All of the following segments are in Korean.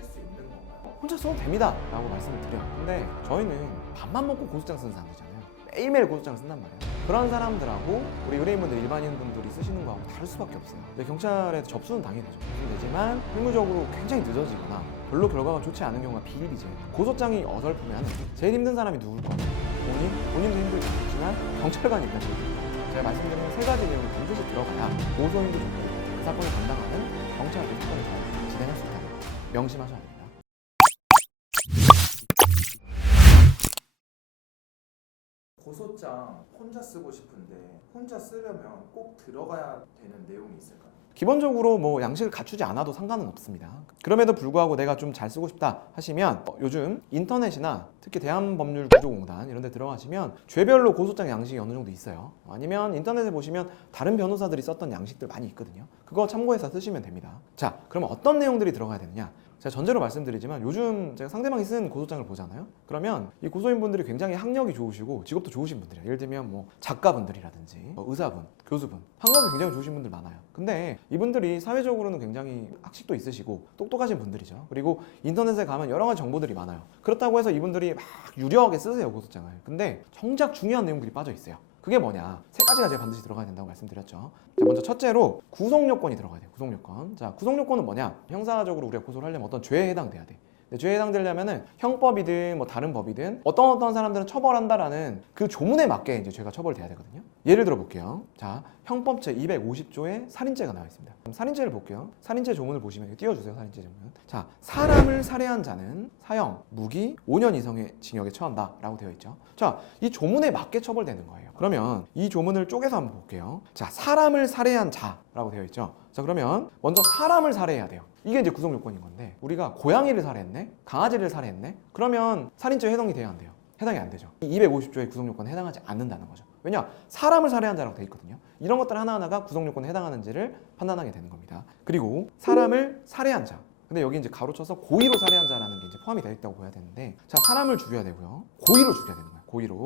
쓸 수 있는 건가요? 혼자 써도 됩니다 라고 말씀을 드려요. 근데 저희는 밥만 먹고 고소장 쓰는 사람들이잖아요. 매일매일 고소장을 쓴단 말이에요. 그런 사람들하고 우리 의뢰인분들, 일반인분들이 쓰시는 거하고 다를 수밖에 없어요. 근데 경찰에 접수는 당연히 되죠. 되지만 실무적으로 굉장히 늦어지거나 별로 결과가 좋지 않은 경우가 비일비재해요. 고소장이 어설프면 제일 힘든 사람이 누굴 거예요? 본인도 힘들겠지만 경찰관이니까 제일 힘들어요. 제가 말씀드린 세 가지 내용이 반드시 들어가야 고소인도 좋고 그 사건을 담당하는 경찰도 사건을 잘 진행할 수 있다는 거 명심하셔야 됩니다. 고소장 혼자 쓰고 싶은데 혼자 쓰려면 꼭 들어가야 되는 내용이 있을까요? 기본적으로 뭐 양식을 갖추지 않아도 상관은 없습니다. 그럼에도 불구하고 내가 좀 잘 쓰고 싶다 하시면 요즘 인터넷이나 특히 대한법률구조공단 이런 데 들어가시면 죄별로 고소장 양식이 어느 정도 있어요. 아니면 인터넷에 보시면 다른 변호사들이 썼던 양식들 많이 있거든요. 그거 참고해서 쓰시면 됩니다. 자, 그러면 어떤 내용들이 들어가야 되느냐? 제가 전제로 말씀드리지만 요즘 제가 상대방이 쓴 고소장을 보잖아요. 그러면 이 고소인분들이 굉장히 학력이 좋으시고 직업도 좋으신 분들이에요. 예를 들면 뭐 작가분들이라든지 의사분, 교수분, 학력이 굉장히 좋으신 분들 많아요. 근데 이분들이 사회적으로는 굉장히 학식도 있으시고 똑똑하신 분들이죠. 그리고 인터넷에 가면 여러 가지 정보들이 많아요. 그렇다고 해서 이분들이 막 유려하게 쓰세요, 고소장을. 근데 정작 중요한 내용들이 빠져 있어요. 그게 뭐냐? 세 가지가 제가 반드시 들어가야 된다고 말씀드렸죠. 자, 먼저 첫째로 구속요건이 들어가야 돼요. 구속요건. 자, 구속요건은 뭐냐? 형사적으로 우리가 고소를 하려면 어떤 죄에 해당돼야 돼. 근데 죄에 해당되려면은 형법이든 뭐 다른 법이든 어떤 사람들은 처벌한다라는 그 조문에 맞게 이제 죄가 처벌돼야 되거든요. 예를 들어 볼게요. 자, 형법 제 250조에 살인죄가 나와 있습니다. 그럼 살인죄를 볼게요. 살인죄 조문을 보시면 이거 띄워주세요. 살인죄 조문. 자, 사람을 살해한 자는 사형, 무기 5년 이상의 징역에 처한다라고 되어 있죠. 자, 이 조문에 맞게 처벌되는 거예요. 그러면 이 조문을 쪼개서 한번 볼게요. 자, 사람을 살해한 자라고 되어 있죠. 자, 그러면 먼저 사람을 살해해야 돼요. 이게 이제 구속 요건인 건데 우리가 고양이를 살해했네, 강아지를 살해했네. 그러면 살인죄 해당이 돼야 안 돼요? 해당이 안 되죠. 이 250조의 구속 요건에 해당하지 않는다는 거죠. 왜냐? 사람을 살해한 자라고 돼 있거든요. 이런 것들 하나하나가 구속 요건에 해당하는지를 판단하게 되는 겁니다. 그리고 사람을 살해한 자. 근데 여기 이제 가로쳐서 고의로 살해한 자라는 게 이제 포함이 되어 있다고 보야 되는데, 자, 사람을 죽여야 되고요. 고의로 죽여야 되는 거예요.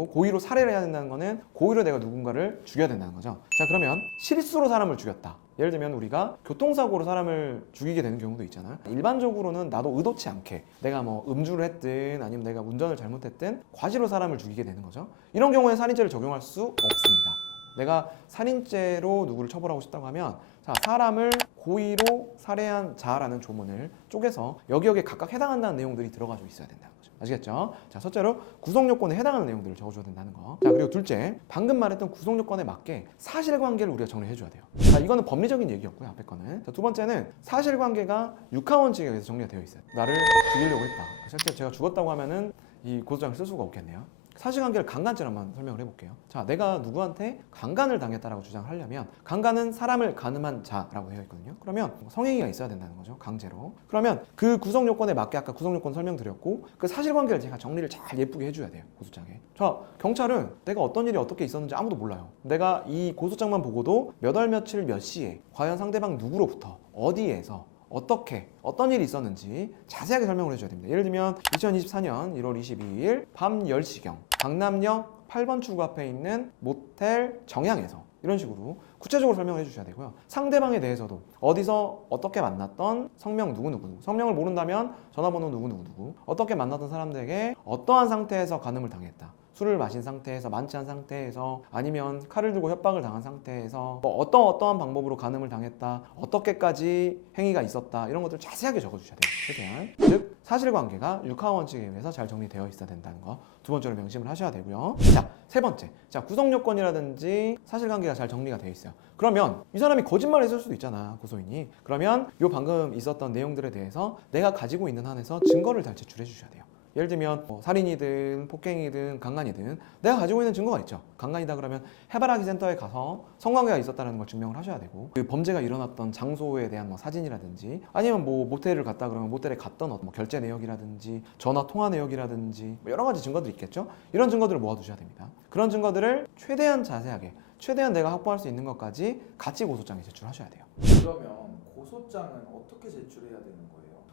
고의로 살해를 해야 된다는 거는 고의로 내가 누군가를 죽여야 된다는 거죠. 자, 그러면 실수로 사람을 죽였다. 예를 들면 우리가 교통사고로 사람을 죽이게 되는 경우도 있잖아요. 일반적으로는 나도 의도치 않게 내가 뭐 음주를 했든 아니면 내가 운전을 잘못했든 과시로 사람을 죽이게 되는 거죠. 이런 경우에 살인죄를 적용할 수 없습니다. 내가 살인죄로 누구를 처벌하고 싶다고 하면, 자, 사람을 고의로 살해한 자라는 조문을 쪼개서 여기에 각각 해당한다는 내용들이 들어가지고 있어야 된다는 거죠. 아시겠죠? 자, 첫째로 구속요건에 해당하는 내용들을 적어줘야 된다는 거. 자, 그리고 둘째, 방금 말했던 구속요건에 맞게 사실관계를 우리가 정리해줘야 돼요. 자, 이거는 법리적인 얘기였고요, 앞에 거는. 자, 두 번째는 사실관계가 육하원칙에 의해서 정리가 되어 있어요. 나를 죽이려고 했다. 실제 제가 죽었다고 하면은 이 고소장을 쓸 수가 없겠네요. 사실관계를 강간죄로 한번 설명을 해볼게요. 자, 내가 누구한테 강간을 당했다라고 주장을 하려면, 강간은 사람을 간음한 자라고 되어 있거든요. 그러면 성행위가 있어야 된다는 거죠, 강제로. 그러면 그 구성 요건에 맞게 아까 구성 요건 설명드렸고 그 사실관계를 제가 정리를 잘 예쁘게 해줘야 돼요, 고소장에. 자, 경찰은 내가 어떤 일이 어떻게 있었는지 아무도 몰라요. 내가 이 고소장만 보고도 몇 월 며칠 몇 시에 과연 상대방 누구로부터 어디에서 어떻게 어떤 일이 있었는지 자세하게 설명을 해줘야 됩니다. 예를 들면 2024년 1월 22일 밤 10시경 강남역 8번 출구 앞에 있는 모텔 정향에서, 이런 식으로 구체적으로 설명을 해주셔야 되고요. 상대방에 대해서도 어디서 어떻게 만났던 성명 누구누구, 성명을 모른다면 전화번호 누구누구, 어떻게 만났던 사람들에게 어떠한 상태에서 간음을 당했다, 술을 마신 상태에서, 만취한 상태에서, 아니면 칼을 들고 협박을 당한 상태에서 어떠한 방법으로 간음을 당했다, 어떻게까지 행위가 있었다, 이런 것들을 자세하게 적어주셔야 돼요, 최대한. 즉 사실관계가 육하원칙에 의해서 잘 정리되어 있어야 된다는 거 두 번째로 명심을 하셔야 되고요. 자, 세 번째, 자, 구속요건이라든지 사실관계가 잘 정리가 되어 있어요. 그러면 이 사람이 거짓말을 했을 수도 있잖아, 고소인이. 그러면 요 방금 있었던 내용들에 대해서 내가 가지고 있는 한에서 증거를 잘 제출해 주셔야 돼요. 예를 들면 살인이든 폭행이든 강간이든 내가 가지고 있는 증거가 있죠. 강간이다 그러면 해바라기 센터에 가서 성관계가 있었다는 걸 증명을 하셔야 되고, 그 범죄가 일어났던 장소에 대한 뭐 사진이라든지, 아니면 뭐 모텔을 갔다 그러면 모텔에 갔던 뭐 결제 내역이라든지 전화 통화 내역이라든지 뭐 여러 가지 증거들이 있겠죠. 이런 증거들을 모아두셔야 됩니다. 그런 증거들을 최대한 자세하게, 최대한 내가 확보할 수 있는 것까지 같이 고소장에 제출하셔야 돼요. 그러면 고소장은 어떻게 제출해야 되는 거예요?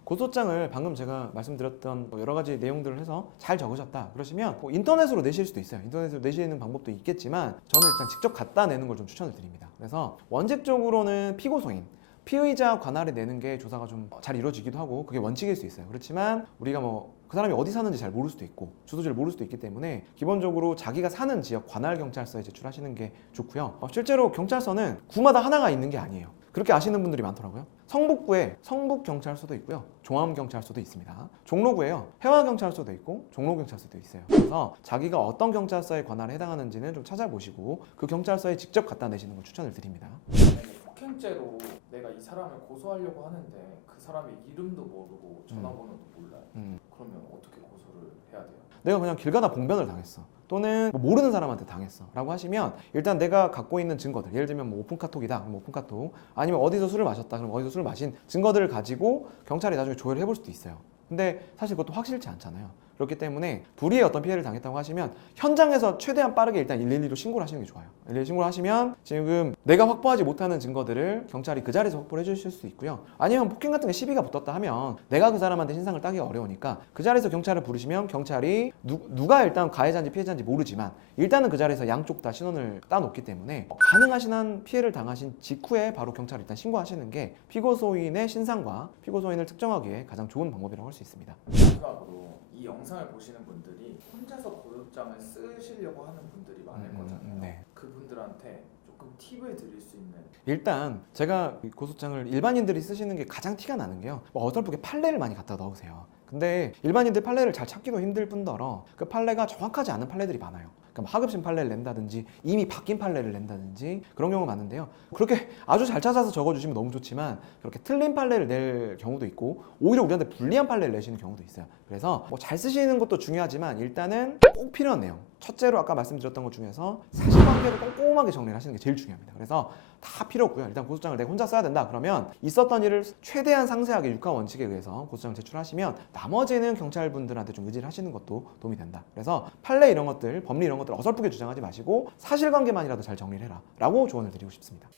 고소장을 방금 제가 말씀드렸던 여러 가지 내용들을 해서 잘 적으셨다 그러시면 뭐 인터넷으로 내실 수도 있어요. 인터넷으로 내시는 방법도 있겠지만 저는 일단 직접 갖다 내는 걸 좀 추천을 드립니다. 그래서 원칙적으로는 피고소인 피의자 관할이 내는 게 조사가 좀 잘 이루어지기도 하고 그게 원칙일 수 있어요. 그렇지만 우리가 뭐 그 사람이 어디 사는지 잘 모를 수도 있고 주소지를 모를 수도 있기 때문에 기본적으로 자기가 사는 지역 관할 경찰서에 제출하시는 게 좋고요. 실제로 경찰서는 구마다 하나가 있는 게 아니에요. 그렇게 아시는 분들이 많더라고요. 성북구에 성북경찰서도 있고요. 종암경찰서도 있습니다. 종로구에요. 해화경찰서도 있고 종로경찰서도 있어요. 그래서 자기가 어떤 경찰서의 관할에 해당하는지는 좀 찾아보시고 그 경찰서에 직접 갖다 내시는 걸 추천을 드립니다. 만약에 폭행죄로 내가 이 사람을 고소하려고 하는데 그 사람의 이름도 모르고 전화번호도 몰라요. 그러면 어떻게 고소를 해야 돼요? 내가 그냥 길 가다 봉변을 당했어. 또는 뭐 모르는 사람한테 당했어 라고 하시면 일단 내가 갖고 있는 증거들, 예를 들면 뭐 오픈카톡이다 그럼 오픈카톡, 아니면 어디서 술을 마셨다 그럼 어디서 술을 마신 증거들을 가지고 경찰이 나중에 조회를 해볼 수도 있어요. 근데 사실 그것도 확실치 않잖아요. 그렇기 때문에 불의의 어떤 피해를 당했다고 하시면 현장에서 최대한 빠르게 일단 112로 신고를 하시는 게 좋아요. 112 신고를 하시면 지금 내가 확보하지 못하는 증거들을 경찰이 그 자리에서 확보를 해주실 수 있고요. 아니면 폭행 같은 게 시비가 붙었다 하면 내가 그 사람한테 신상을 따기가 어려우니까 그 자리에서 경찰을 부르시면 경찰이 누가 일단 가해자인지 피해자인지 모르지만 일단은 그 자리에서 양쪽 다 신원을 따놓기 때문에 가능하신 한 피해를 당하신 직후에 바로 경찰에 일단 신고하시는 게 피고소인의 신상과 피고소인을 특정하기에 가장 좋은 방법이라고 할 수 있습니다. 마지막으로 이 영상을 보시는 분들이 혼자서 고소장을 쓰시려고 하는 분들이 많을 거잖아요. 네. 그분들한테 조금 팁을 드릴 수 있는. 일단 제가 이 고소장을 일반인들이 쓰시는 게 가장 티가 나는 게요. 뭐 어설프게 판례를 많이 갖다 넣으세요. 근데 일반인들 판례를 잘 찾기도 힘들 뿐더러 그 판례가 정확하지 않은 판례들이 많아요. 그러니까 하급심 판례를 낸다든지 이미 바뀐 판례를 낸다든지 그런 경우가 많은데요. 그렇게 아주 잘 찾아서 적어주시면 너무 좋지만 그렇게 틀린 판례를 낼 경우도 있고 오히려 우리한테 불리한 판례를 내시는 경우도 있어요. 그래서 뭐 잘 쓰시는 것도 중요하지만 일단은 꼭 필요한 내용, 첫째로 아까 말씀드렸던 것 중에서 사실관계를 꼼꼼하게 정리를 하시는 게 제일 중요합니다. 그래서 다 필요 없고요. 일단 고소장을 내가 혼자 써야 된다 그러면 있었던 일을 최대한 상세하게 육하 원칙에 의해서 고소장 제출하시면 나머지는 경찰분들한테 좀 의지를 하시는 것도 도움이 된다. 그래서 판례 이런 것들, 법리 이런 것들 어설프게 주장하지 마시고 사실관계만이라도 잘 정리를 해라 라고 조언을 드리고 싶습니다.